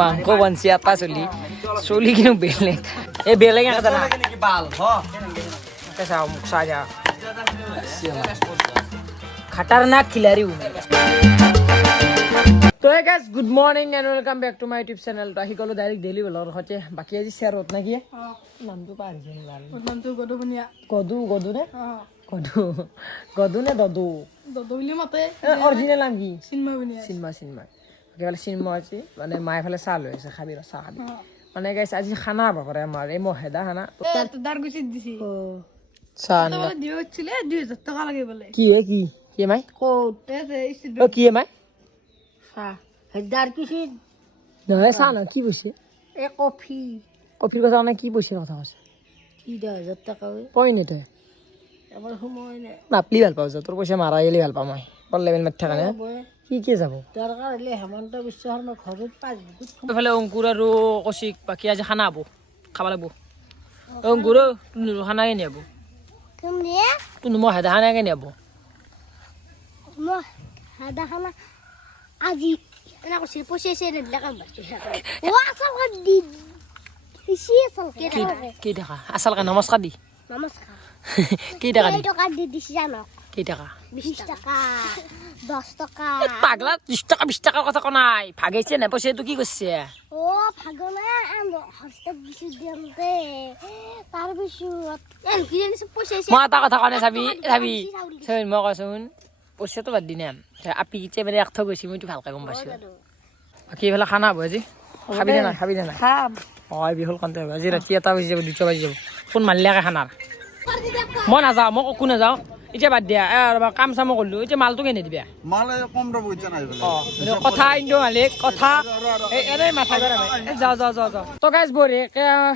মাংস বনছি এটা চলি কিন্তু বেলেগ এই বেলেগ এটা না চাও মুখ সাজা खतरनाक खिलाड़ी हूँ मैं तो guys good morning and welcome back to my YouTube channel तो आही गलो डायरेक्ट डेली ब्लॉग होते बाकी आज शेयर होत ना की नाम तो पार जे नाम तो गदु बनिया गदु गदु ने गदु गदु ने ददु ददु বুলি মতে অরিজিনাল নাম কি সিনমা বনিয়া সিনমা সিনমা কেবল সিনমা আছে মানে মাই ফেলে চাল হইছে খাবি রসা খাবি মানে গাইস আজি খানা বাপরে আমার এই মহেদা খানা তো দার গুছি দিছি সান তো দিও ছিল 2000 টাকা লাগে বলে কি কি মাই কোতে ও কি মাই हजार किसी नय साना की बसे ए कॉफी কথা না কি বসে কথা আছে কি 10000 টাকা হয় পয়েন্টে আমার সময় নাই মাপলি ভাল পাও তোর পয়সা মারা গেলি ভাল পাম মই পর লেভেল মার থাকা না কি যাব দরকার হলে হেমন্ত বিশ্ব শর্মা ঘৰত পাঁচ বহুত ফলে অঙ্কুর আর কৌশিক বাকি আজ খানা আবো খাবা লাগবো অঙ্কুর তুমি খানা কে নিয়াবো তুমি মই হাদা খানা কে নিয়াবো মই হাদা খানা আজি انا كنت بوشي سير اللقب واصل غدي ايشي اصل كده اصل غنا مسخدي ما مسخ كده غدي كده غدي دي شانو كده 20 টাকা 10 টাকা পাগলা 20 টাকা 20 টাকা কথা কোনাই ভাগাইছে না পয়সা তো কি করছে ও ভাগনা আম হস্ত বিশু দিতে তার বিশু এন কি জানিস পয়সা মা তা কথা কোনে চাবি শুন মই কইছুন পয়সা তো বাদ দিনাম আপি কিছে মানে এক থ গৈছি মইতো ভালকে গম পাইছো বাকি এফালে খানা হব আজি খাবি না খাম ওই বিহল কান্তে হবে আজি ৰাতি এটা বাজি যাব 2 বাজি যাব কোন মাল্লাকে খানাৰ মই নাযাওঁ মই কোন নাযাওঁ এতিয়া বাদ দিয়া কাম চাম কৰিলো এতিয়া মালটো কেনে দিবা মাল কম ৰব ইচ্ছা নাই বলে কথা ইন্দো মালিক কথা এনে মাথা গৰম যাও তো গাইস বৰে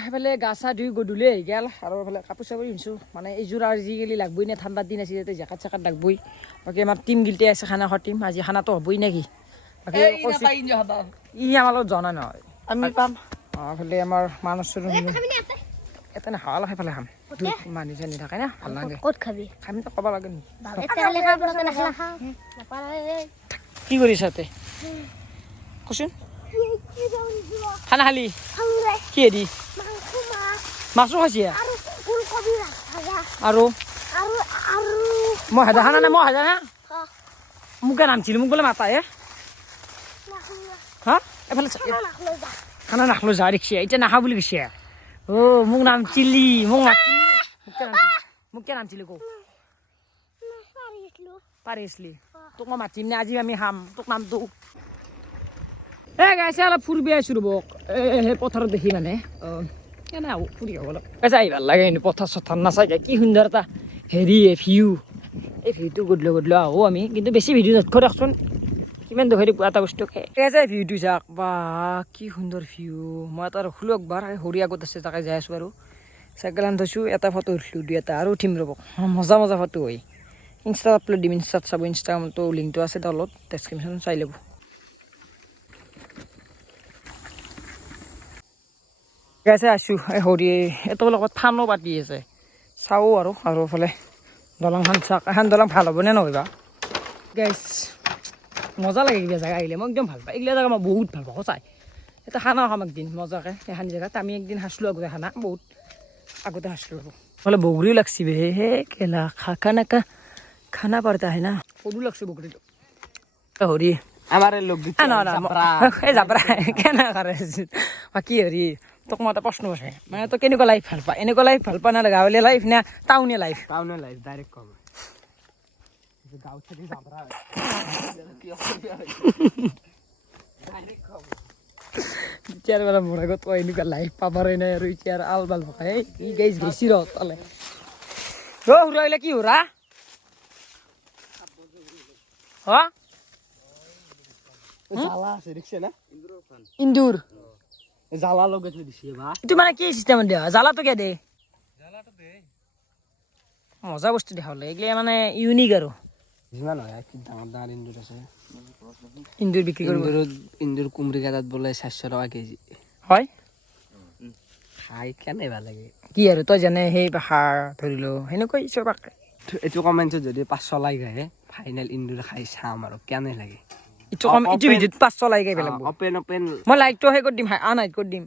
এফালে গাছা ধুই গধুলি আহি গেল আৰু এফালে কাপোৰ চাপোৰ পিন্ধিছো মানে এইযোৰ আজি গেলি লাগবই না ঠাণ্ডাৰ দিন আছে যাতে জেকেট চেকেট লাগবই বাকি আমাৰ টিম গিলতে আছে খানা খটিম আজি খানাটো হবই নেকি বাকি ই আমাৰ লগত জনা নহয় আমি পাম ফলে আমাৰ মানস এটা না হালা খাই ফেলে খাম মানি জানি থাকে না ভাল লাগে কত খাবি খামি তো কবা লাগে নি এটালে খাব লাগে না খা কি কৰিছ তে কুছুন খানা খালি কি দি মাছ খাইছি আৰু ফুলকবি ভাজা আৰু মই হাদা খানা না মুকে নামছিল মোক বলে মাতা হা এফালে খানা নাখলো যা দেখছি এতিয়া নাখা বুলি কৈছে ও মোক নাম চিলি মোক মুকে নাম চিলি কো পারিসলি তোক মই মাতিম না আজি আমি খাম তোক নামটো এ গাইছে অলপ ফুৰবি আছো ৰবক হে পথাৰত দেখি মানে কেনে ফুৰি গ'ল যাই ভাল লাগে এনে পথাৰ চথাৰ নাচাই কি সুন্দৰ এটা হেৰি ভিউ এই ভিউটো গধূলি আহো আমি কিন্তু বেছি ভিডিঅ' নথখো দেখোন কিমান দুখৰি এটা বস্তু যায় ভিউটো চাওক বা কি সুন্দৰ ভিউ মই তাৰ ৰখলো একবাৰ হৰি আগত আছে তাকে যাই আছো আৰু চাইকেল আন থৈছো এটা ফটো উঠিলো দুই এটা আৰু উঠিম ৰ'ব মজা ফটো হয় ইনষ্টাত আপলোড দিম ইনষ্টাত চাব ইনষ্টাগ্ৰামতো লিংকটো আছে তলত ডেছক্ৰিপশ্যন চাই ল'ব গাইছে আছো এই হৰি এটো লগত থানো পাতি আছে চাওঁ আৰু ফালে দলংখন চাওক এখন দলং ভাল হ'বনে নহ'বা গাইছ মজা লাগে কিবা জেগা আহিলে মই একদম ভাল পাওঁ এইগিলা জেগা মই বহুত ভাল পাওঁ সঁচাই এটা খানা খাম একদিন মজাকে এখন জেগাত আমি একদিন সাঁচলো আগতে খানা বহুত আগতে সাঁচলো বোলে বগৰীও লাগছি হে কেলা খানা পাৰতা হয় না সৰু লাগছে বগৰীটো হৰি আমাৰ লোক এই যাবৰা কেনে কৰে বাকী হৰি তোক মই এটা প্ৰশ্ন আছে মানে তই কেনেকুৱা লাইফ ভাল পা এনেকুৱা লাইফ ভাল পা না গাঁৱলীয়া লাইফ না টাউনীয়া লাইফ ডাইৰেক্ট কম গাঁৱত থাকি যাবৰা এতিয়া মানে মোৰ আগত এনেকুৱা লাইফ পাবাৰে নাই আৰু এতিয়া আল বাল ভকাই ই গাইজ বেছি ৰ তালে হুৰা আহিলে কি হুৰা হা জালা আছে দেখছে না ইন্দুৰ জালা লগাই থৈ দিছে বা এইটো মানে কি চিষ্টেমত দিয়া জালাটো কে দে মজা বস্তু দেখালে এগিলা মানে ইউনিক আৰু যিমান হয় কি ডাঙৰ ইন্দুৰ আছে ইন্দুৰ বিক্ৰী কৰিব ইন্দুৰ কুমৰি গাঁতাত বোলে 400 টকা কেজি হয় খাই কেনে ভাল লাগে কি আৰু তই জানে সেই পাহাৰ ধৰিলো সেনেকৈ চবাক এইটো কমেন্টত যদি 500 লাইক আহে ফাইনেল ইন্দুৰ খাই চাম আৰু কেনে লাগে ইটো ভিডিঅ'ত 500 লাইক আহিব লাগিব ওপেন মই লাইকটো হে কৰি দিম আনাইট কৰি দিম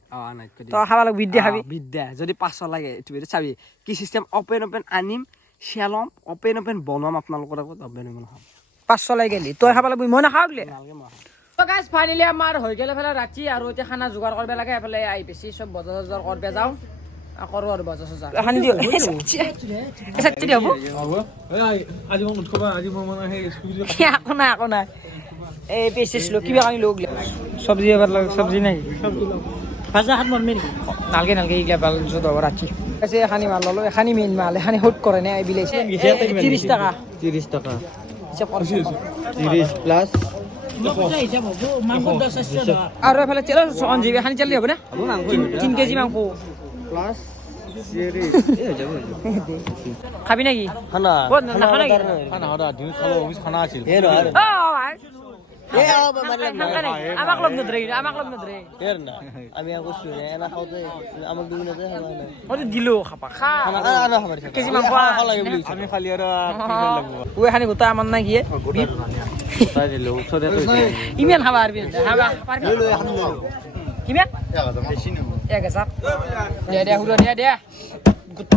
তই খাবা লাগিব বিদ্যা খাবি বিদ্যা যদি 500 লাগে এইটো ভিডিঅ চাবি কি চিষ্টেম ওপেন আনিম চেলম ওপেন বনাম আপোনালোকৰ আগত ওপেন খাম 500 লাইক আহিলি তই খাবা লাগিব মই নাখাও দিলে নালগে মই তো গাইস ফাইনালি আমাৰ হৈ গেলে ফেলে ৰাতি আৰু এতিয়া খানা যোগাৰ কৰিব লাগে এফালে আই বেছি সব বজাৰ কৰিব যাওঁ আকৰো আৰু বজাৰ খানি দিও সচ্চি দিও আজি মই উঠবা আজি মই মানে সেই স্কুটি আকো না এই পেছিস লো কিবা কানি লোক সবজি এবার সবজি নাই ভাজা হাত মন মেরি নালগে ইগলা বাল যদ রাখি আছে খানি মাল ললো খানি মেন মাল খানি হট করে না এই বিলেছে 30 টাকা 30 টাকা হিসাব 30 প্লাস আর এফালে তেল সঞ্জীব খানি চালি হবে না 3 কেজি মাংস প্লাস খাবি নাকি খানা না খানা নাকি খানা হদা দিন খালো অফিস খানা আছিল এ ৰ ও ভাই আমাক লগ নধৰে এর না আমি আকৌ শুনে না খাওতে আমাক দুই না ওই দিলো খাপা খা আনা খাবার কেজি মাংস লাগে বুলি আমি খালি আৰু কি লাগব ওই খানি গোটা আমাৰ না গিয়ে তাই দিলো ওচৰতে ইমান খাবা আৰবি খাবা পাৰবি কিমান 1000 দে হুলো দে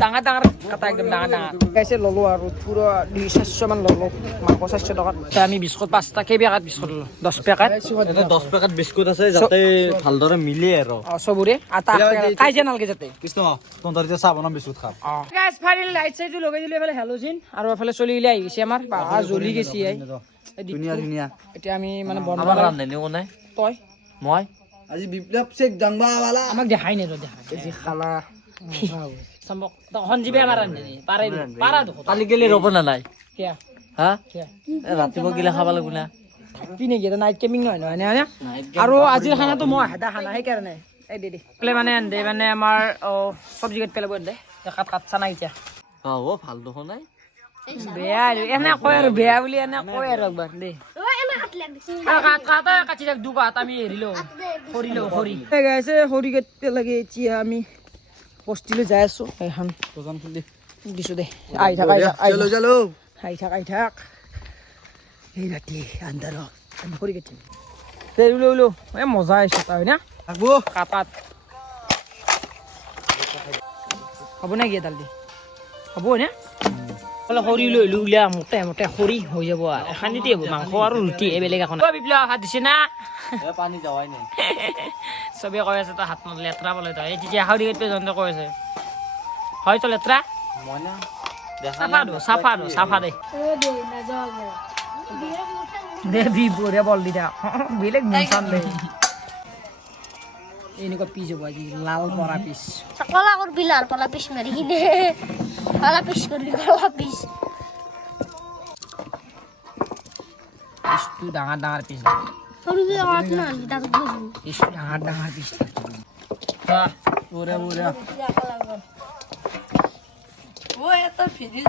ডাঙৰ কাটা একদম ডাঙৰ গাইছে ললো আৰু পুরো 200 মান ললো মাংস 400 টাকা আমি বিস্কুট 5টা কেবি কাট বিস্কুট ললো 10 পেকেট এটা 10 পেকেট বিস্কুট আছে যাতে ভালদৰে মিলে আৰু সবুৰে আটা খাই যে নালগে যাতে কৃষ্ণ তোৰ চাহ বনাম বিস্কুট খাম গাইস ফাইনালি লাইট সাইড লগাই দিলে এফালে হেলোজিন আৰু এফালে চলি ইলে আহিছে আমাৰ বাহা জ্বলি গেছি আই ধুনীয়া এতিয়া আমি মানে বনাব ৰান্ধনি কোনে তই মই আজি বিপ্লৱ চেক জানবা वाला আমাক দেখাই নাই দেখাই যি খানা সম্ভৱ সঞ্জীৱে আমাৰ ৰান্ধনি পাৰা দেখো কালি গেলে ৰব না নাই কিয়া হা কিয়া ৰাতিপুৱা গিলা খাব লাগিব না পিনে গিয়ে নাইট কেমিং নহয় না আৰু আজিৰ খানাটো মই হেদা খানা সেইকাৰণে এই দে মানে আনদে মানে আমাৰ চব্জি কাট পেলাব দে কাট চানা এতিয়া ও ভাল দেখোন নাই বেয়া এনে কয় আৰু বেয়া বুলি এনে কয় আৰু একবাৰ দে কাটি রাখ দুগাত আমি হেরিলো হরি গাইছে হরি কাটতে লাগে এতিয়া আমি পোস্টিলে যাই আছো এখন দোকান খুলি দিছো দে আই থাক চলো আই থাক এই রাতি আন্ধার আমি হরি কাটিম দে উলো এ মজা আইছে তাই না থাকবো কাটাত হব না গিয়ে দাল দি হব না বলে হরি লৈ উলিয়া মোটে হরি হৈ যাব আৰু এখানিতে হ'ব মাংস আৰু ৰুটি এই বেলেগ এখন বিপ্লৱ হাত দিছে না পানী যাৱাই নাই চবে কৈ আছে তই হাত ন লেতেৰা বোলে তই তেতিয়া হৰি কাটতে যন্ত্ৰ কৈ আছে হয়তো লেতেৰা মই না চাফা দে দে বি বঢ়িয়া বল দি দা বেলেগ মুচান দে এনেকুৱা পিছ হ'ব আজি লাল পৰা পিছ কলা কৰবি লাল কলা পিস মাৰি কিনে কলা পিস কৰবি কলা পিস পিছটো ডাঙৰ পিছ কৰবি আমাৰ না দাদু বুঝবি পিছ ডাঙৰ পিছ ওরে ও এত ফিজি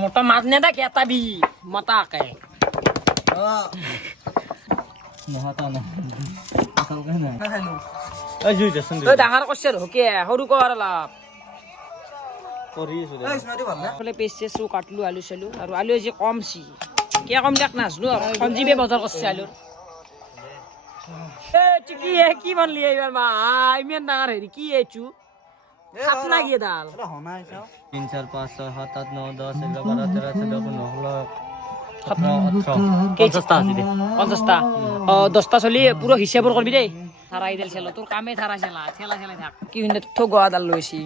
মোটা মাছ নেদা এটা বি মতাকে নহতা না চালকে নাই এই জুই দেচোন তই ডাঙৰ কৈছে ৰকে সৰু কৰ অলপ কৰি আছো দে বোলে পেষ্ট কাটলো আলু চালু আৰু আলু আজি কমছি কিয় কম লাগ নাজনো সঞ্জীৱে বজাৰ কৰিছে আলুৰ কি বনলি এইবাৰ মা ইমান ডাঙৰ হেৰি কি এইচু খাপ না গিয়ে ডাল 3 4 5 6 7 8 9 10 11 12 13 14 15 50টা 10টা চলি পুরো হিসাবৰ করবি দেই থারাই দিল ছিল তোর কামে থারা ছেলা থাক কি হিন্দে ঠগো আদাল লইছি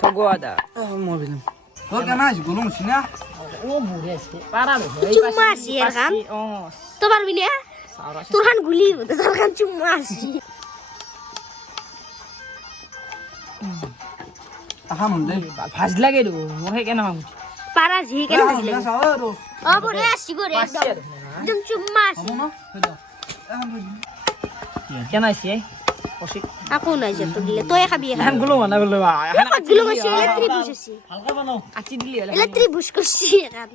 ঠগো আদা মই বিলম ও কেন আইছ গুলো মুছিনা ও বুড়ে আছে পারা চুম্মা আসি এর খান তো পারবি না তোর খান গুলি তোর খান চুম্মা আসি আহা মুন্দে ভাজ লাগে দো মই কেন পারা ঝি কেন ভাজলে ও বড়ে আসি গরে একদম চুম্মা আসি কেন আইছি কৌশিক আকো নাই যে তো দিলে তোই খাবি এখন গুলো মানা গুলো গুলো গছি ইলেকট্রিক বুঝছি হালকা বানাও আচি দিলি ইলেকট্রিক বুঝ করছি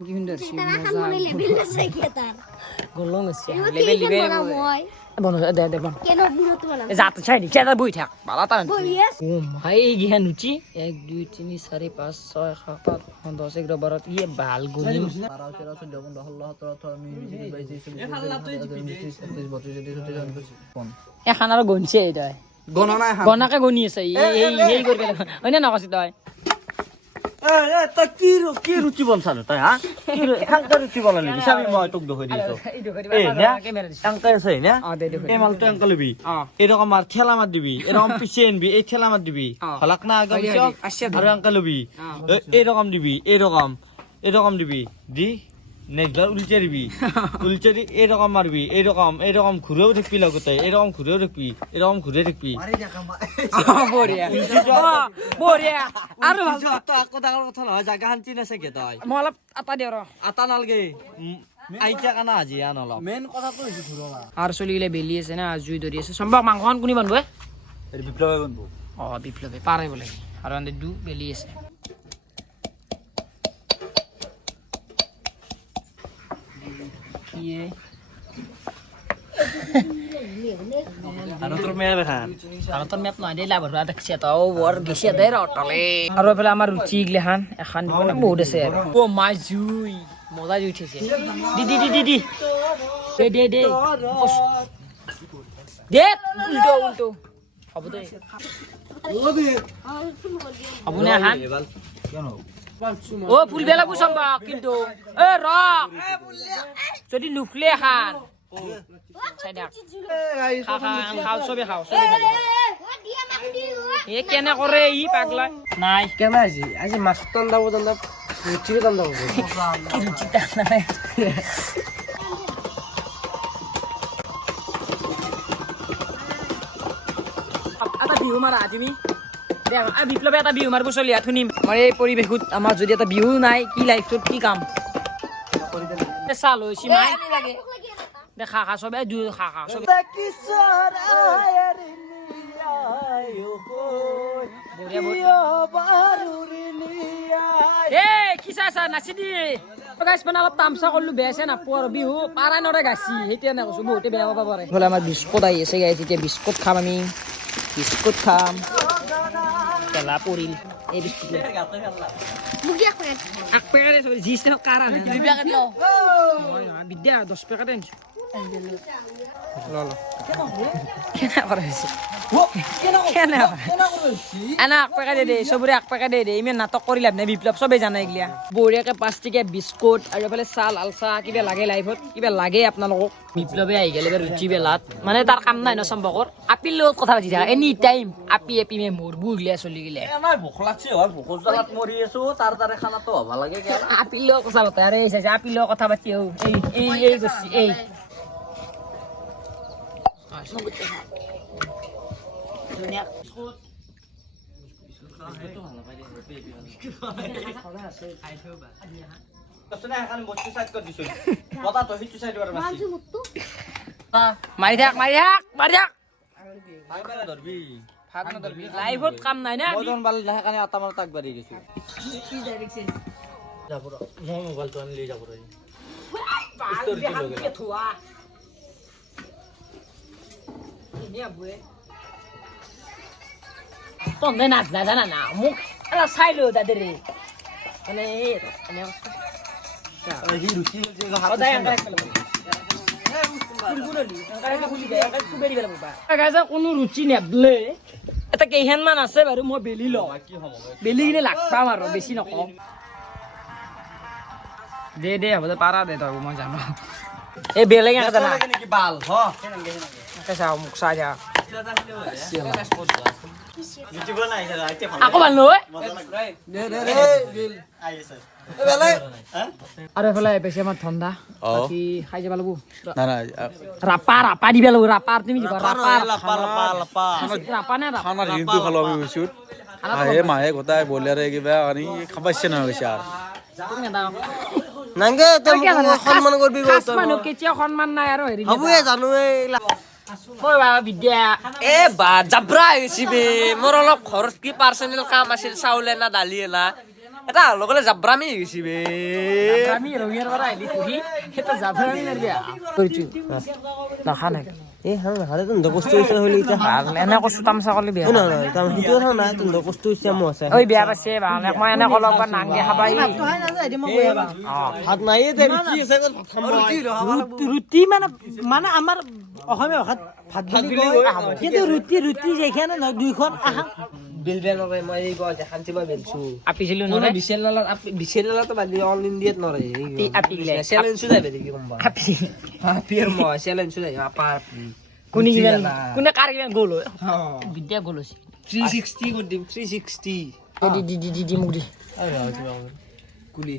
কি হিন্দে তারা খান মনে লেভেল আছে কি তার গলং আছে লেভেল লিবে বন দে দে বন কেন বুড়ো তোমার নাম যা তো চাই দি চেতা বই থাক বালা তা বইয়েস ও ভাই গিয়া নুচি 1 2 3 4 5 6 7 8 9 10 11 12 ইয়ে বাল গুনি এখন আৰু গনছে তই গণনা এখন গনাকে গনি আছে এই কৰি পেলাই হয় না নকছি তই তই কি ৰুচি বনছানো তই হা এখানটা ৰুচি বনালি চাবি মই তোক দেখুৱাই দিছো এংকা আছে না এই মালটো এংকা লবি এরকম আর ঠেলা মার দিবি এরকম পিছিয়ে আনবি এই ঠেলা মার দিবি হলাক না আগে আর এংকা লবি এরকম দিবি এরকম দিবি দি নেক্সট বার উল্টে দিবি উল্টে দি এরকম মারবি এরকম ঘুরেও দেখবি লগতে এরকম ঘুরেও দেখবি এরকম ঘুরে দেখবি বঢ়িয়া বঢ়িয়া আৰু ভাল তো আকৌ ডাঙৰ কথা নহয় জাগা শান্তি আছে কে তই মই অলপ আটা দিওঁ ৰ আটা নালগে আইতা কানা আজি আন অলপ মেইন কথাটো হৈছে ঘুৰবা আৰু চলিগিলে বেলি আছে না জুই ধৰি আছে সম্ভৱ মাংসখন কোনি বান্ধব এই বিপ্লৱ বন্ধু বিপ্লৱে পাৰে বোলে আৰু আনতে দু বেলি আছে কি ভাৰতৰ মেয়াৰ খান ভাৰতৰ মেপ নহয় দেই লাভ হোৱা দেখছি এটা বৰ গেছি দে ৰটলে আৰু এফালে আমাৰ ৰুচি গিলাখান এখন মানে বহুত আছে আৰু অ মাই জুই মজা জুই উঠিছে দি দি দি দি দি দে দে দে দে উল্টো উল্টো হ'ব দে হ'ব নে এখন ও ফুল বেলা বুঝamba কিন্তু এ র যদি নুফলে খান চাই দেখ খা খা খাও সবে খাও সবে এ কেনে করে ই পাগলা নাই কেন আজি মাছ তন্দাব ৰুচি তন্দাব এটা বিহু মাৰা তুমি বিপ্লৱে এটা বিহু মাৰিব চলি শুনিম আমাৰ এই পৰিৱেশত আমাৰ যদি এটা বিহু নাই কি লাইফটোত কি কাম চাল হৈছি মাই দেখা খা চবে দুই খা খা চবে কি চাইছা নাচি দি গাইছ মানে অলপ তামচা কৰিলো বেয়া আছে নাপো আৰু বিহু পাৰাই নৰে গাছি সেইটোৱে কৈছো বহুতে বেয়া পাব পাৰে বোলে আমাৰ বিস্কুট আহি আছে গাইছ এতিয়া বিস্কুট খাম আমি বিস্কুট খাম তেলা পৰিল এই বিস্কুট মুগি আখৰে এক পেকেট জি স্টেপ কাৰ আনে 2 পেকেট ল বিদ্যা 10 পেকেট আনছো ল ল কেনে কৰিছে কেনে আনা এক পেকেট দে সবৰে এক পেকেট দে ইমান নাটক কৰি লাভ নাই বিপ্লৱ সবে জানে এগলিয়া বঢ়িয়াকে 5 টকীয়া বিস্কুট আৰু এফালে চাল আলচা কিবা লাগে লাইফত কিবা লাগে আপোনালোকক বিপ্লৱে আহি গেলে ৰুচি বেলাত মানে তাৰ কাম নাই ন সম্ভৱৰ আপিৰ লগত কথা পাতি থাকে এনি টাইম আপি এপি মে মোৰ বুগলিয়া চলি গিলে আমাৰ ভোক লাগছে হয় ভোকৰ জালাত মৰি আছো তাৰ তাৰে খানাটো হ'ব লাগে কে আপিৰ লগত কথা পাতে আৰে চাইছে আপিৰ লগত কথা পাতি এই গৈছি এই মাৰি থাক লাইভত কাম নাই না মোবাইলটো আনিলে যাব তন্দে নাচ না জানা না মোক এটা চাই লো দাদা রে মানে কোনো ৰুচি নেবলে এটা কেইখান মান আছে বাৰু মই বেলি লওঁ বেলি কিনে লাগ পাম আৰু বেছি নকওঁ দে দে হ'ব দে পাৰা দে তই মই জানো এই বেলেগ জানা বাল হ চাওঁ মোক চাই যা আকৌ আকৌ ভাল নহয় আৰু এফালে বেছি আমাৰ ঠাণ্ডা বাকী খাই যাব লাগিব ৰাপা দিবা লাগিব ৰাপাৰ তুমি ৰাপা নে খানা দিনটো খালো আমি গৈছো আহে মাহে গোটাই বইলাৰে কিবা আনি খাবাইছে নহয় গৈছে আৰু নাংগে সন্মান কৰবি মানুহ কেতিয়া সন্মান নাই আৰু হেৰি হবয়ে জানো মই বিদ্যা এ বা জাবৰা হৈছি বে মোৰ অলপ ঘৰত কি পাৰ্চনেল কাম আছিল চাউলে না দালিয়ে না এটা লগলে জাব্ৰামি গৈছি বে আমি ৰঙিয়াৰ পৰা আহিলি তুহি এটা জাফৰামি মাৰবি কৰিছো নাখা নাই এই হাঁ হাৰে তো কষ্ট হৈছে হলি এটা এনে কষ্ট তামচা কৰিলে বিয়া না না তাম হিটো থা না তো কষ্ট হৈছে মো আছে ঐ বিয়া পাছে ভাল মই এনে কলক বা নাংগে খাবাই ভাত নাই দে কি আছে ভাত খাম ৰুটি মানে আমাৰ অসমীয়া ভাষাত ভাত বুলি কয় কিন্তু ৰুটি যেখানে নহয় দুইখন আহা বিল নৰে মই এই গজ শান্তি মই বেলছো আপিছিলো নৰে নহয় বিছেলালা তো বাদি অল ইন্ডিয়াত নৰে আপিলে চ্যালেঞ্জ যাবে দেখি কমবা আপি পিয়াৰ মই চ্যালেঞ্জ যাই আপা কোনে কিমান কোনে কাৰ কিমান গ'ল বিদ্যা গ'ল 360 কৰি দিম 360 দি মোক দি কুলি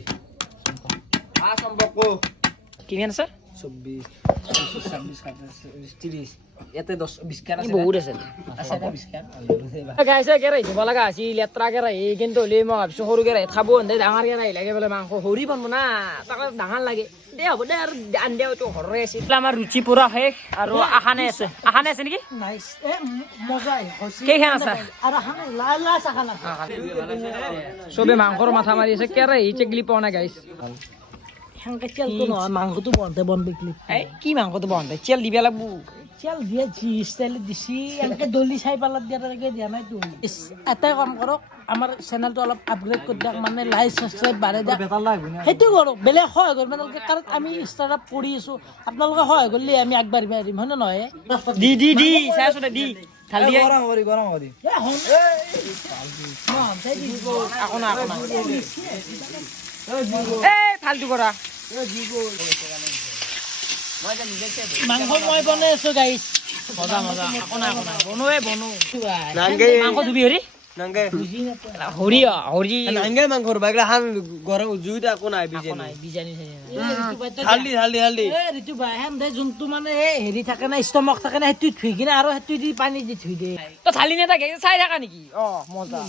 সম্পৰ্ক কিমান আছে 24 26 30 ইয়াতে 10 20 কান আছে বহুত আছে আছে না 20 কান গাইছে কেৰাহী ধুব লগা আছিল লেতেৰা কেৰাহী কিন্তু হ'লে মই ভাবিছোঁ সৰু কেৰাহীত খাব হ'লে ডাঙৰ কেৰাহী লাগে বোলে মাংস সৰি বনাব না তাকে ডাঙৰ লাগে দে হ'ব দে আৰু আনদেওটো ঘৰৰে আছিল আমাৰ ৰুচি পুৰা শেষ আৰু আখানে আছে নেকি কেইখান আছে চবে মাংসৰ মাথা মাৰি আছে কেৰাহী চেগলি পোৱা নাই গাইছ মাংসটো বন্ধে বন্ধ বিকলি কি মাংসটো বন্ধে চেল দিব লাগবো চেল দিয়ে জি ষ্টাইল দিছি এনেকে দলি চাই পালাত দিয়াকে দিয়া নাই তো এটাই কাম কৰক আমাৰ চেনেলটো অলপ আপগ্ৰেড কৰি দিয়ক মানে লাইক সাবস্ক্ৰাইব বাঢ়াই দিয়ক সেইটো কৰক বেলেগ সহায় কৰিব নালাগে কাৰণ আমি ষ্টাৰ্টআপ কৰি আছো আপোনালোকে সহায় কৰিলে আমি আগবাঢ়িব পাৰিম হয় নে নহয় দি চাই আছো দি ঢাল দিয়ে গৰম কৰি ফালতু কৰা মাংস মই বনাই আছো গাইছ মজা বনো মাংস ধুবি হৰি নাংগে হৰি নাংগে মাংসৰ বাইগলা হান গৰম জুইত আকো নাই বিজানি হালদি ঋতু বাই হেন দে যোনটো মানে হেৰি থাকে না ষ্টমক থাকে না সেইটো ধুই কিনে আৰু সেইটো দি পানী দি ধুই দে তো থালি নেতা চাই থাকা নেকি মজা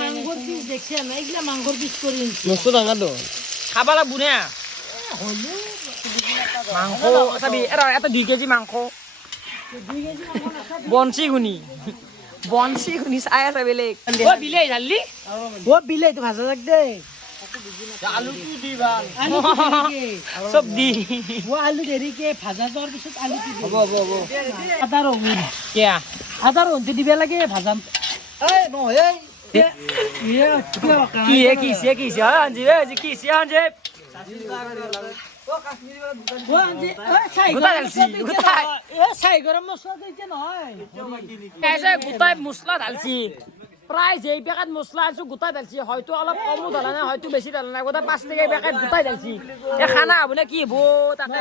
মাংসৰ পিচ দেখছে না এইগিলা মাংসৰ পিচ কৰি নষ্ট ডাঙৰ দ খাবা লাগবো না মাংস চাবি এটা 2 কেজি মাংস বঞ্চি গুনি চাই আছে বেলেগ বিলাই ঢালি বিলাইটো ভাজা লাগ দে আলুটো দি ভাল চব দি আলু দেৰিকে ভাজা যোৱাৰ পিছত আলুটো হ'ব আদা ৰহুন আদা ৰহুনটো দিব লাগে ভাজা নহয় গোটাই মছলা ঢালছি প্ৰায় যে পেকেট মছলা আনছো গোটাই ঢালছি হয়তো অলপ কমো ঢালা নাই হয়তো বেছি ঢালা নাই গোটাই 5 টকা পেকেট গোটাই ঢালছি এই খানা হ'বনে কি হ'ব তাতে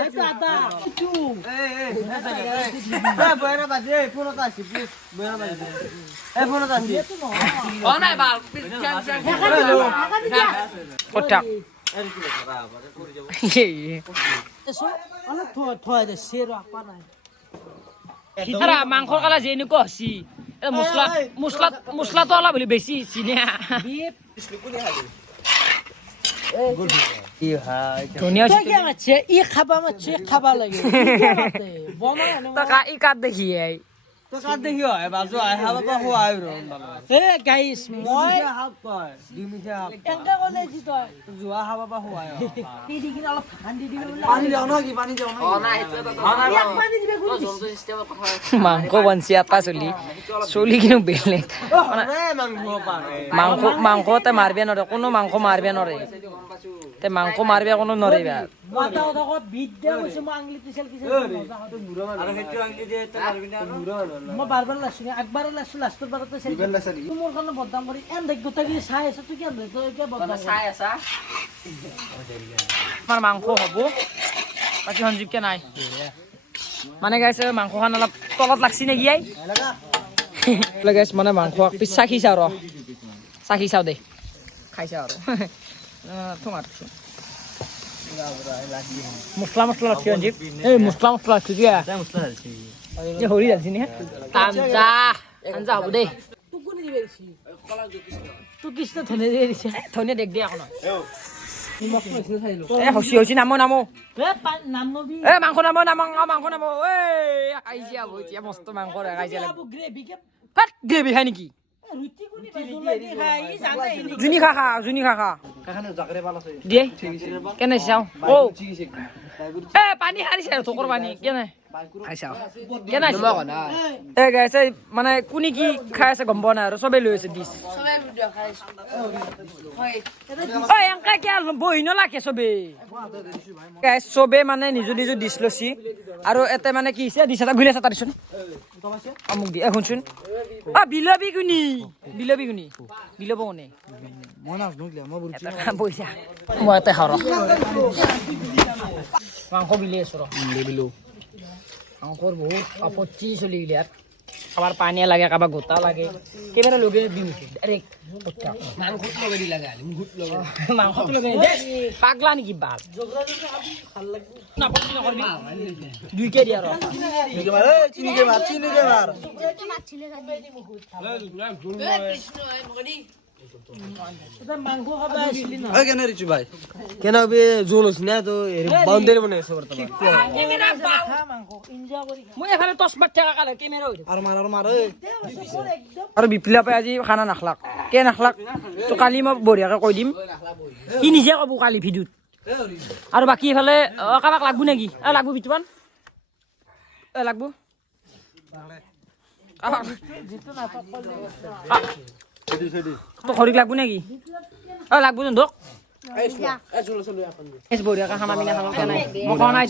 মাংসৰ কালা যে এনেকুৱা হৈছি মছলাটো অলপ হ'লে বেছি চিনিয়া ধুনীয়া ই খাবা লাগে ই কাট দেখি তো কাট দেখি হয় বাজু আই হাবা পা হো আই ৰ গাইছ মই হাত কয় দিমিছে হাত এনেকা ক'লে যি তই জুৱা হাবা পা হো আই দি দি কিনে অলপ ধান দি দিবি পানী দিও ন কি পানী দিও ন মাংস বঞ্চি এটা চলি কিন্তু বেলেগ মাংসতে মাৰিব নোৱাৰে কোনো মাংস মাৰিব নোৱাৰে তে মাংস মাৰিব কোনো নোৱাৰিবা মই বাৰ বাৰ লাইছো একবাৰ লাইছো লাষ্টৰ বাৰতে মোৰ কাৰণে বদনাম কৰি এন দেখ গোটেই চাই আছ তুই কেন চাই আছা আমাৰ মাংস হ'ব বাকী সঞ্জীৱকে নাই মানে গাইছে মাংসখন অলপ তলত লাগছি নেকি গাইছ মানে মাংস পিছ চাখি চাওঁ দে খাইছা আৰু মছলা লাগছি সঞ্জীৱ এই মছলা লাগছি দিয়া হৰি ঢালছি নে আঞ্জা হ'ব দেই তোক কৃষ্ণ ধনিয়া দিয়ে দিছে ধনিয়া দেখ দে এখন হচি নামো মাংস নামো কাজিয়া হ'ব এতিয়া মস্ত মাংস কাজিয়া লাগিব গ্ৰেভি খাই নেকি জুনি খা দিয়ে কেনে চাওঁ ও এ পানী হাৰিছে তোকৰ পানী কেনে কেনে এ গাইছে মানে কোনে কি খাই আছে গম পোৱা নাই আৰু চবেই লৈ আছে ডিছ ঐ এংকা কিয় বহি নলাকে চবেই গাইছ চবে মানে নিজৰ নিজৰ ডিছ লৈছি আৰু এতে মানে কি হৈছে ডিছ এটা ঘূৰি আছে তাৰচোন মোক দি শুনচোন বিলবি কোনি বিলব কোনে পইচা মই এতে খাওঁ মাংস বিলি আছো বিলো মাংসৰ বহুত আপত্তি চলি গ'লে ইয়াত কাৰোবাৰ পানীয়া লাগে কাৰোবাৰ গোটা লাগে কেমেৰা লগে দিম মাংসটো লগে পাগলা নেকি বাল দুইকে দিয়া কেন জোল হৈছে না তো বাউন্ডারি বনাই আছে বৰ্তমান মই এফালে টচ মাৰি থকা কালে কেমেৰা আৰু বিপ্লৱে আজি খানা নাখলাক কে নাখলাক তো কালি মই বঢ়িয়াকে কৈ দিম সি নিজে ক'ব কালি ভিডিঅ'ত আৰু বাকী এফালে কাৰোবাক লাগব নেকি লাগব বিতুৱান লাগব তো খৰিক লাগব নেকি লাগব যেন ধৰক বঢ়িয়াকে খানা পিনা খাব নাই মই খোৱা নাই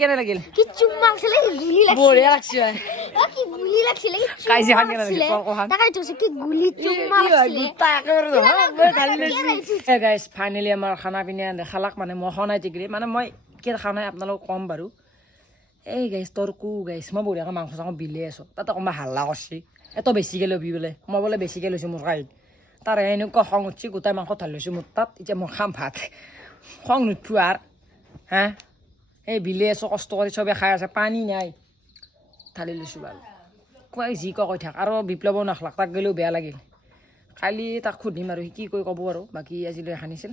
কেনে লাগিল কি চুম্মা লাগছিলে গুলি লাগছিলে বঢ়িয়া লাগছে কি গুলি লাগছিলে কাইজি খান কেনে লাগিল তাকাই তো কি গুলি চুম্মা লাগছিলে গাইজ ফাইনেলি আমাৰ খানা পিনা দেখালাক মানে মই খোৱা নাই টিকৰি মানে মই কি খাওঁ নাই আপোনালোকক ক'ম বাৰু এই গাইছ তৰ্কো গাইছ মই বঢ়িয়াকৈ মাংস চাংস বিলে আছোঁ তাতে অকণমান হাল্লা কৰিছে এত বেছিকৈ ল'বি বোলে মই বোলে বেছিকৈ লৈছোঁ মোৰ কাইত তাৰে এনেকুৱা খং উঠছি গোটাই মাংস ঢালি লৈছোঁ মোৰ তাত এতিয়া মই খাম ভাত খং নুঠো আৰু হা এই বিলে আছোঁ কষ্ট কৰি চবে খাই আছে পানী নাই ঢালি লৈছোঁ বাৰু কোৱাই যি কৈ থাক আৰু বিপ্লৱো নাখলাক তাক গ'লেও বেয়া লাগিল কালি তাক সুধিম আৰু সি কি কৈ ক'ব আৰু বাকী আজিলৈ সানিছিল